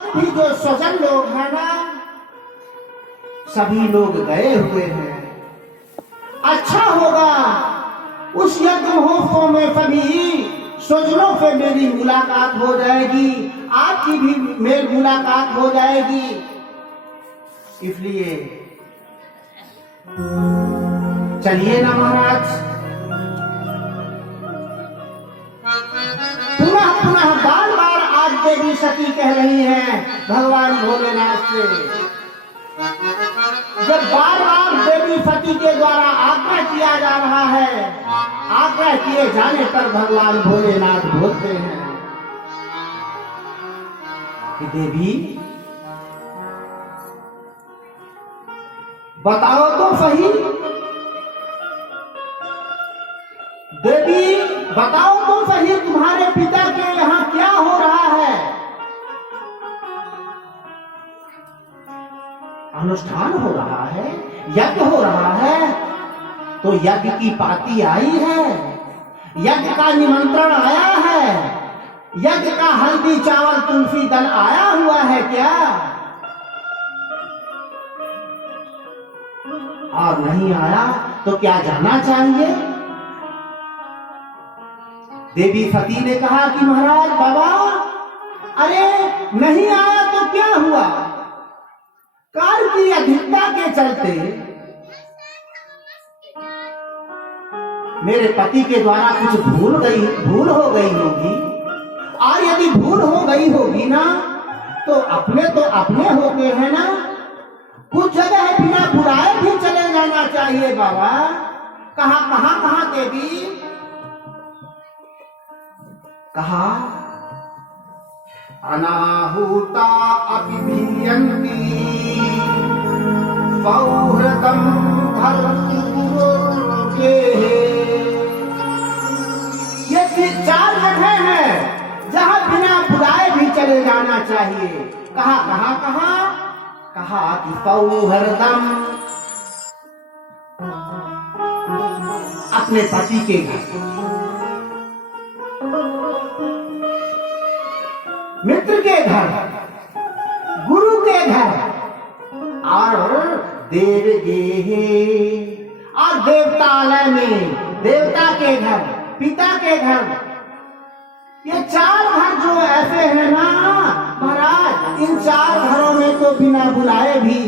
भी जो स्वजन लोग हैं ना, सभी लोग गए हुए हैं। अच्छा होगा उस यज्ञ महोत्सव में सभी स्वजनों से मेरी मुलाकात हो जाएगी, आपकी भी मेल मुलाकात हो जाएगी। इसलिए चलिए ना महाराज, पुनः पुनः बार बार आज देवी सती कह रही हैं भगवान भोलेनाथ से। जब बार बार देवी सती के द्वारा आग्रह किया जा रहा है, आग्रह किए जाने पर भगवान भोलेनाथ बोलते हैं कि देवी बताओ तो सही, देवी बताओ तो सही, तुम्हारे पिता के यहाँ क्या हो रहा है? अनुष्ठान हो रहा है, यज्ञ हो रहा है, तो यज्ञ की पार्टी आई है, यज्ञ का निमंत्रण आया है, यज्ञ का हल्दी चावल तुलसी दल आया हुआ है क्या? और नहीं आया तो क्या जाना चाहिए? देवी सती ने कहा कि महाराज बाबा, अरे नहीं आया तो क्या हुआ, कार्य की अधिकता के चलते मेरे पति के द्वारा कुछ भूल हो गई होगी, और यदि भूल हो गई होगी ना तो अपने होते हैं ना, कुछ जगह बिना बुलाए भी चले जाना चाहिए बाबा। कहाँ देवी? कहा अनाहुता अभिभियन्ति सौहृदं धर्तुरुर्गे। ये 4 जगह है जहां बिना बुलाए भी चले जाना चाहिए। कहा कि सौहृदम, अपने पति के घर, मित्र के घर, गुरु के घर, और और देवतालय में देवता के घर, पिता के घर। ये 4 घर जो ऐसे हैं ना महाराज, इन 4 घरों में तो बिना बुलाए भी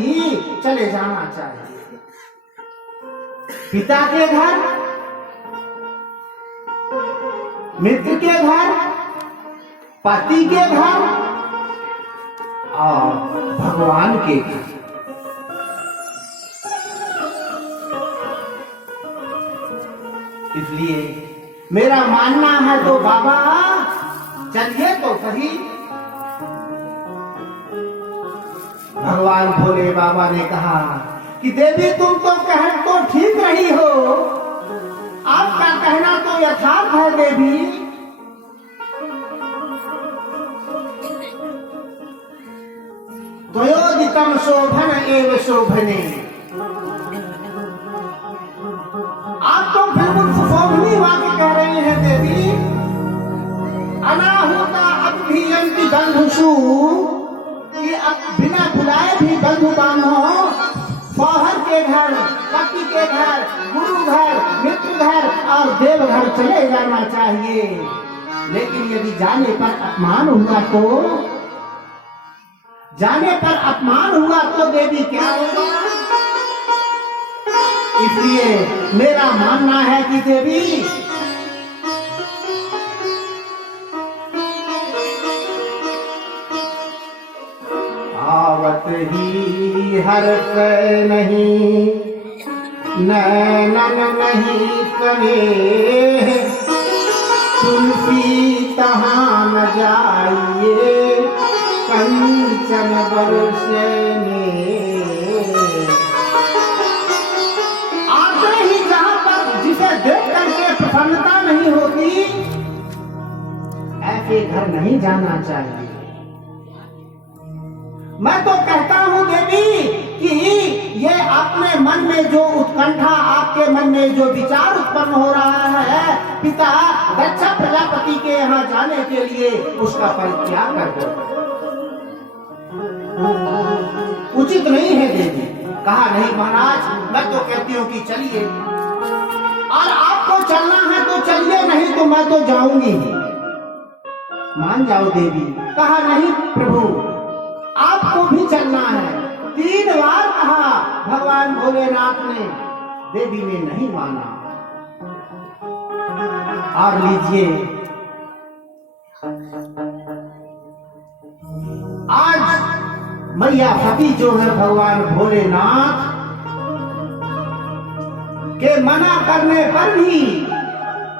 चले जाना चाहिए। पिता के घर, मित्र के घर, पति के घर और भगवान के घर। इसलिए मेरा मानना है तो बाबा चलिए तो सही। भगवान भोले बाबा ने कहा कि देवी तुम तो कह तो ठीक रही हो, आपका कहना तो यथार्थ है देवी। द्वयोदितम शोभन एव शोभने, आप तो बिल्कुल सुशोभनी वाक्य कह रही हैं देवी। अनाहुता अभिभियन्ति बंधुषु, कि बिना बुलाए भी बंधु बांधव शौहर के घर, पति के घर, गुरु घर, मित्र घर और देव घर चले जाना चाहिए। लेकिन यदि जाने पर अपमान हुआ तो देवी क्या होगा? इसलिए मेरा मानना है कि देवी आवत ही हर्ष नहीं, नैनन नहीं स्नेह, तुलसी तहाँ न जाइए कंचन बरसे में। आते ही जहां पर जिसे देख करके प्रसन्नता नहीं होती, ऐसे घर नहीं जाना चाहिए। मैं तो कहता हूं देवी कि ये अपने मन में जो उत्कंठा, आपके मन में जो विचार उत्पन्न हो रहा है पिता दक्ष प्रजापति के यहाँ जाने के लिए, उसका परित्याग कर दो। उचित नहीं है देवी। कहा नहीं महाराज, मैं तो कहती हूँ कि चलिए, और आपको चलना है तो चलिए, नहीं तो मैं तो जाऊंगी। मान जाओ देवी। कहा नहीं प्रभु, आपको भी चलना है। 3 बार कहा भगवान भोलेनाथ ने, देवी ने नहीं माना। और लीजिए, आज मैया सती जो है भगवान भोलेनाथ के मना करने पर भी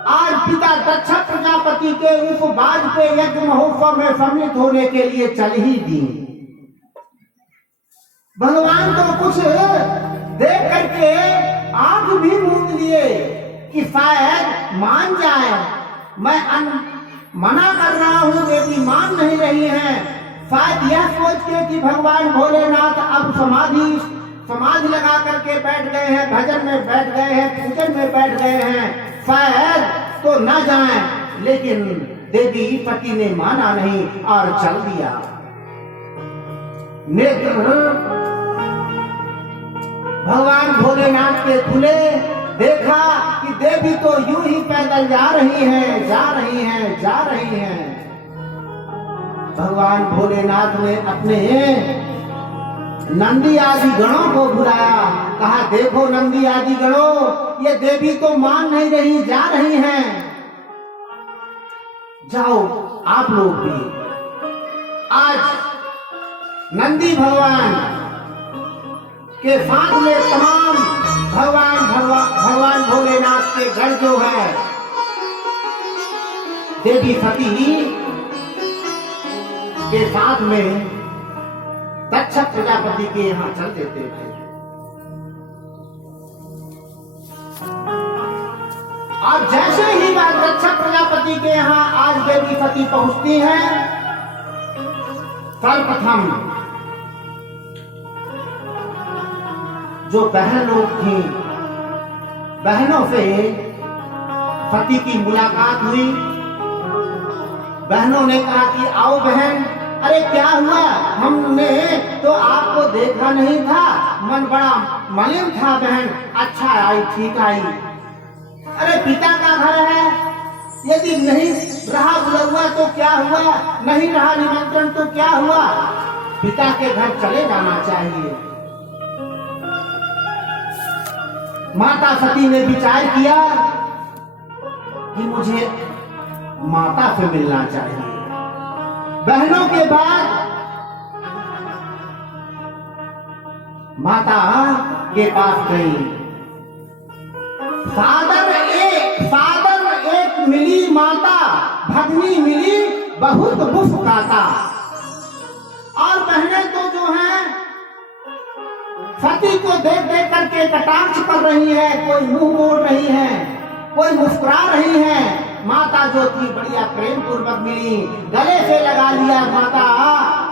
आज पिता दक्ष प्रजापति के उपवास पे यज्ञ महोत्सव में सम्मिलित होने के लिए चल ही दी। भगवान तो कुछ देख करके आंख भी मूंद लिए कि शायद मान जाए। मैं मना कर रहा हूं, देवी मान नहीं रही हैं। शायद यह सोच के कि भगवान भोलेनाथ अब समाधि लगा करके बैठ गए हैं, भजन में बैठ गए हैं, पूजन में बैठ गए हैं, शायद तो न जाएं। लेकिन देवी पति ने माना नहीं और चल दिया। नेत्र भगवान भोलेनाथ के खुले, देखा कि देवी तो यूं ही पैदल जा रही हैं, जा रही हैं, जा रही हैं। भगवान भोलेनाथ ने अपने नंदी आदि गणों को बुलाया। कहा देखो नंदी आदि गणों, ये देवी तो मान नहीं रही, जा रही हैं, जाओ आप लोग भी। आज नंदी भगवान के साथ में तमाम भगवान भोलेनाथ के गण जो है, देवी सती के साथ में दक्ष प्रजापति के यहाँ चल देते थे। और जैसे ही बात दक्ष प्रजापति के यहाँ आज देवी सती पहुंचती हैं, सर्वप्रथम जो बहन लोग थी, बहनों से सती की मुलाकात हुई। बहनों ने कहा कि आओ बहन, अरे क्या हुआ, हमने तो आपको देखा नहीं था, मन बड़ा मलिन था बहन। अच्छा आई, ठीक आई। अरे पिता का घर है, यदि नहीं रहा बुलावा तो क्या हुआ, नहीं रहा निमंत्रण तो क्या हुआ, पिता के घर चले जाना चाहिए। माता सती ने विचार किया कि मुझे माता से मिलना चाहिए। बहनों के बाद माता के पास गई। सादर एक मिली माता, भगनी मिली बहुत मुस्काता। और बहनें तो जो हैं सती को देख देख करके कटाक्ष कर रही है, कोई मुंह मोड़ रही है, कोई मुस्कुरा रही है। माता जो थी बढ़िया प्रेम पूर्वक मिली, गले से लगा लिया। माता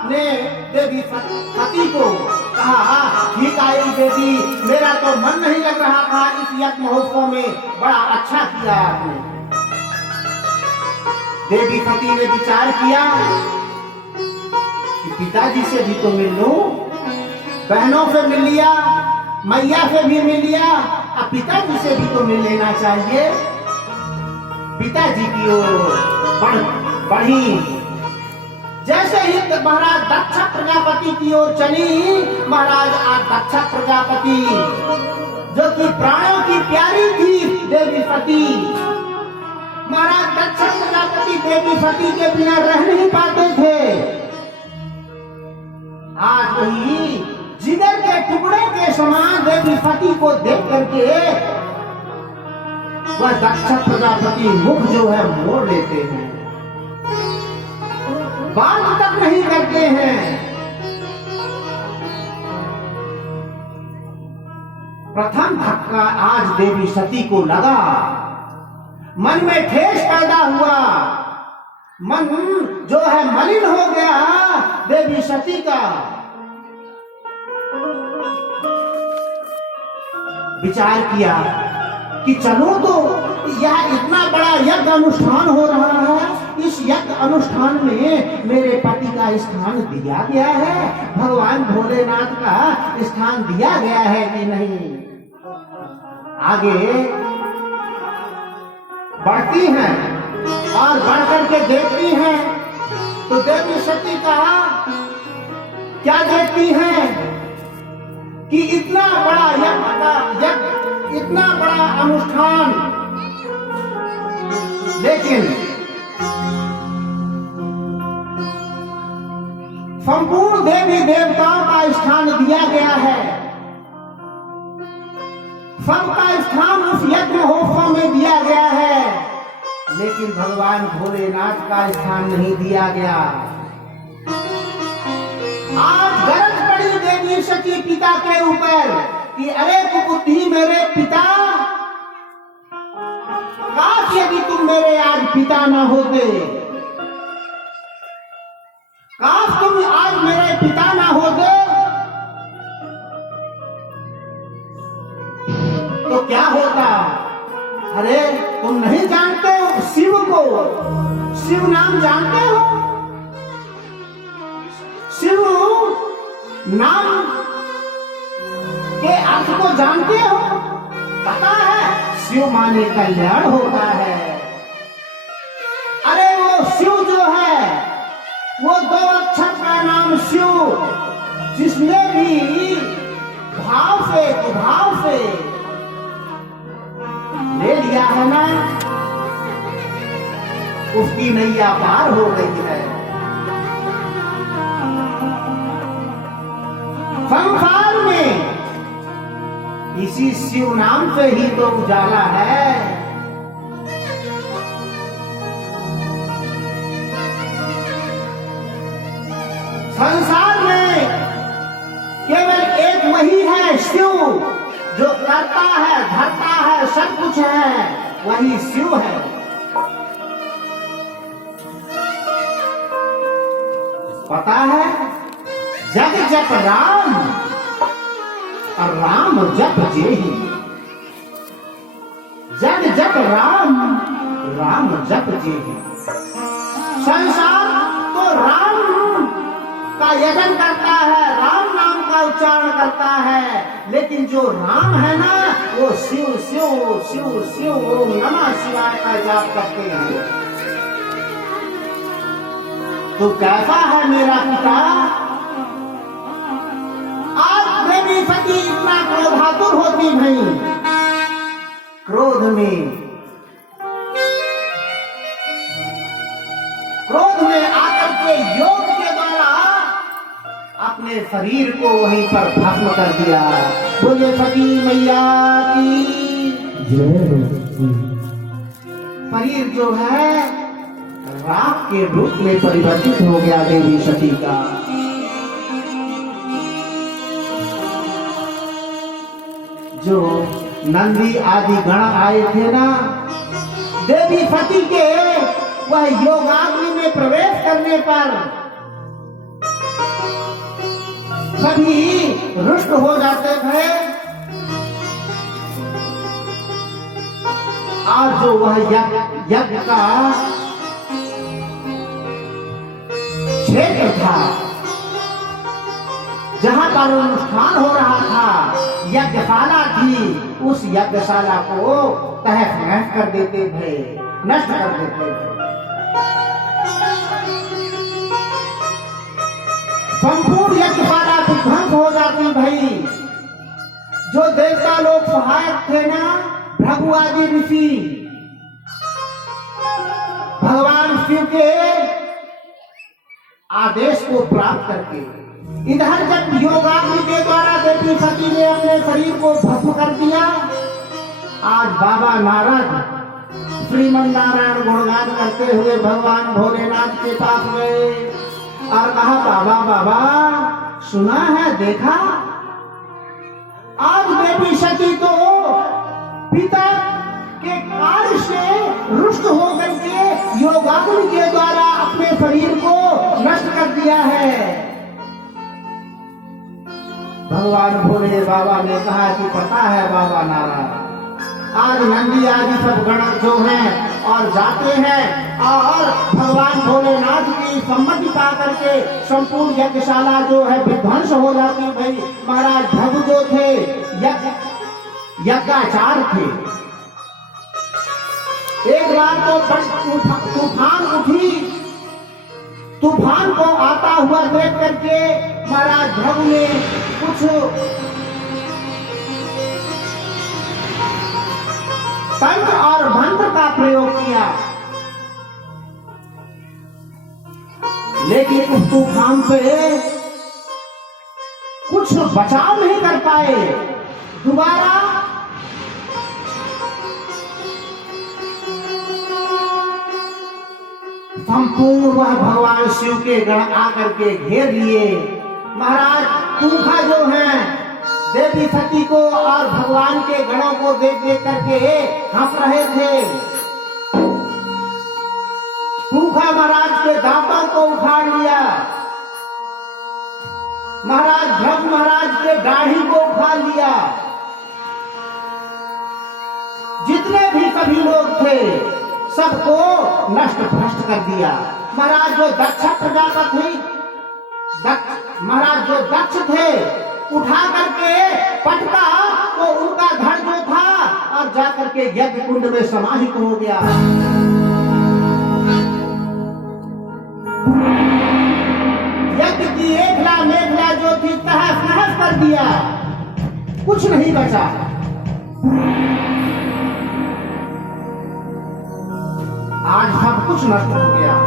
ने देवी सती को कहा ठीक आई देवी, मेरा तो मन नहीं लग रहा था इस यज्ञ महोत्सव में, बड़ा अच्छा किया आपने। देवी सती ने विचार किया कि पिताजी से भी तो मिल लूं, बहनों से मिल लिया, मैया से भी मिल लिया, अब पिताजी से भी तो मिल लेना चाहिए। पिताजी की ओर बढ़ी। जैसे ही महाराज दक्ष प्रजापति की ओर चली, महाराज आज दक्ष प्रजापति जो कि प्राणों की प्यारी थी देवी सती, महाराज दक्ष प्रजापति देवी सती के बिना रह नहीं पाते थे। आज वही जिगर के टुकड़े के समान देवी सती को देख करके वह दक्ष प्रजापति मुख जो है मोड़ लेते हैं, बात तक नहीं करते हैं। प्रथम धक्का आज देवी सती को लगा, मन में ठेस पैदा हुआ, मन जो है मलिन हो गया देवी सती का। विचार किया कि चलो तो यह इतना बड़ा यज्ञ अनुष्ठान हो रहा है, इस यज्ञ अनुष्ठान में मेरे पति का स्थान दिया गया है, भगवान भोलेनाथ का स्थान दिया गया है कि नहीं। आगे बढ़ती हैं और बढ़ करके देखती हैं तो देवी सती का क्या देखती हैं कि इतना बड़ा यज्ञ, इतना बड़ा अनुष्ठान, लेकिन संपूर्ण देवी देवताओं का स्थान दिया गया है, सबका स्थान उस यज्ञ महोत्सव में दिया गया है, लेकिन भगवान भोलेनाथ का स्थान नहीं दिया गया। आज गरज पड़ी देवी सती पिता के ऊपर कि अरे कुबुद्धि मेरे पिता, काश यदि तुम मेरे आज पिता ना होते, काश तुम आज मेरे पिता ना होते, तो क्या होता। अरे तुम नहीं जानते हो शिव को, शिव नाम जानते हो, शिव नाम के अर्थ को जानते हो, पता है शिव माने कल्याण होता है। अरे वो शिव जो है वो 2 अक्षर का नाम शिव, जिसने भी भाव से कुभाव से ले लिया है ना, उसकी नैया पार हो गई है। संसार में इसी शिव नाम से ही तो उजाला है। संसार में केवल एक वही है शिव, जो करता है, धरता है, सब कुछ है, वही शिव है। पता है जग जप राम और राम जप जेहि, जग जप राम, राम जप जेहि। संसार तो राम का यजन करता है, राम नाम का उच्चारण करता है, लेकिन जो राम है ना वो शिव शिव शिव शिव ओम नमः शिवाय का जाप करते हैं। तो कैसा है मेरा पिता। आज देवी सती इतना क्रोधातुर होती नहीं, क्रोध में आकर के योग के द्वारा अपने शरीर को वहीं पर भस्म कर दिया। बोले सती मैया की जय। शरीर जो है राख के रूप में परिवर्तित हो गया देवी सती का। जो नंदी आदि गण आए थे ना, देवी सती के वह योगाग्नि में प्रवेश करने पर सभी रुष्ट हो जाते थे। आज जो वह यज्ञ का क्षेत्र था, जहां पर अनुष्ठान हो रहा था, यज्ञशाला थी, उस यज्ञशाला को तहस नहस कर देते थे, नष्ट कर देते थे। संपूर्ण यज्ञशाला विध्वंस हो जाती भाई। जो देवता लोग सहायक थे ना, भृगु आदि ऋषि, भगवान शिव के आदेश को प्राप्त करके इधर जब योगाग्नि के द्वारा देवी सती ने अपने शरीर को भस्म कर दिया, आज बाबा नारद श्रीमन नारायण गुणगान करते हुए भगवान भोलेनाथ के पास गए और कहा, बाबा बाबा सुना है, देखा, आज देवी सती तो पिता के कार्य से रुष्ट होकर के योगाग्नि के द्वारा अपने शरीर को नष्ट कर दिया है। भगवान भोले बाबा ने कहा कि पता है बाबा नारायण, आज नंदी आदि सब गण जो हैं और जाते हैं और भगवान भोलेनाथ की सम्मति पा करके संपूर्ण यज्ञशाला जो है विध्वंस हो जाती। भाई महाराज भग जो थे यज्ञाचार थे। एक बार तो तूफान उठी, तूफान को आता हुआ देख करके महाराज भग ने कुछ तंत्र और मंत्र का प्रयोग किया, लेकिन उस तूफान पे कुछ बचाव नहीं कर पाए। दोबारा संपूर्ण वह भगवान शिव के गण आकर के घेर लिए। महाराज तूफा जो है देवी सती को और भगवान के गणों को देख देख करके हंस रहे थे। सूखा महाराज के दांतों को उखाड़ लिया, महाराज भ्रम महाराज के दाढ़ी को उखाड़ लिया। जितने भी सभी लोग थे सबको नष्ट भ्रष्ट कर दिया। महाराज जो दक्ष प्रजापति महाराज जो दक्ष थे उठा करके पटका तो उनका धड़ जो था और जाकर के यज्ञ कुंड में समाहित हो गया। यज्ञ की एकला मेखला जो थी तहस नहस कर दिया, कुछ नहीं बचा। आज सब कुछ नष्ट हो गया।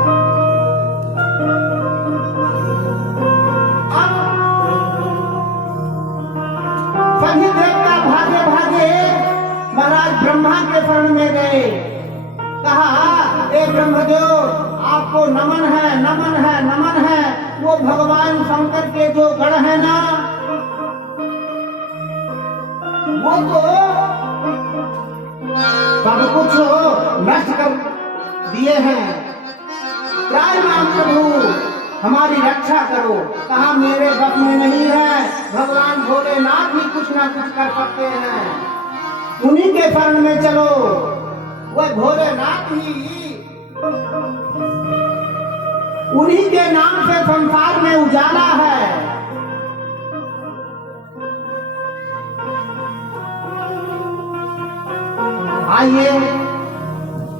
सभी देवता भागे भागे महाराज ब्रह्मा के शरण में गए। कहा ए ब्रह्मदेव आपको नमन है, नमन है, नमन है। वो भगवान शंकर के जो गण है ना वो तो सब कुछ नष्ट कर दिए हैं। त्राहिमाम प्रभु हमारी रक्षा करो। कहा मेरे बस में नहीं है, भगवान भोलेनाथ ही कुछ ना कुछ कर सकते हैं। उन्हीं के शरण में चलो। वह भोलेनाथ ही उन्हीं के नाम से संसार में उजाला है। आइए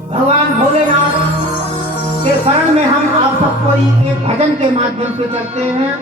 भगवान भोलेनाथ के शरण में हम आप सबको एक भजन के माध्यम से चलते हैं।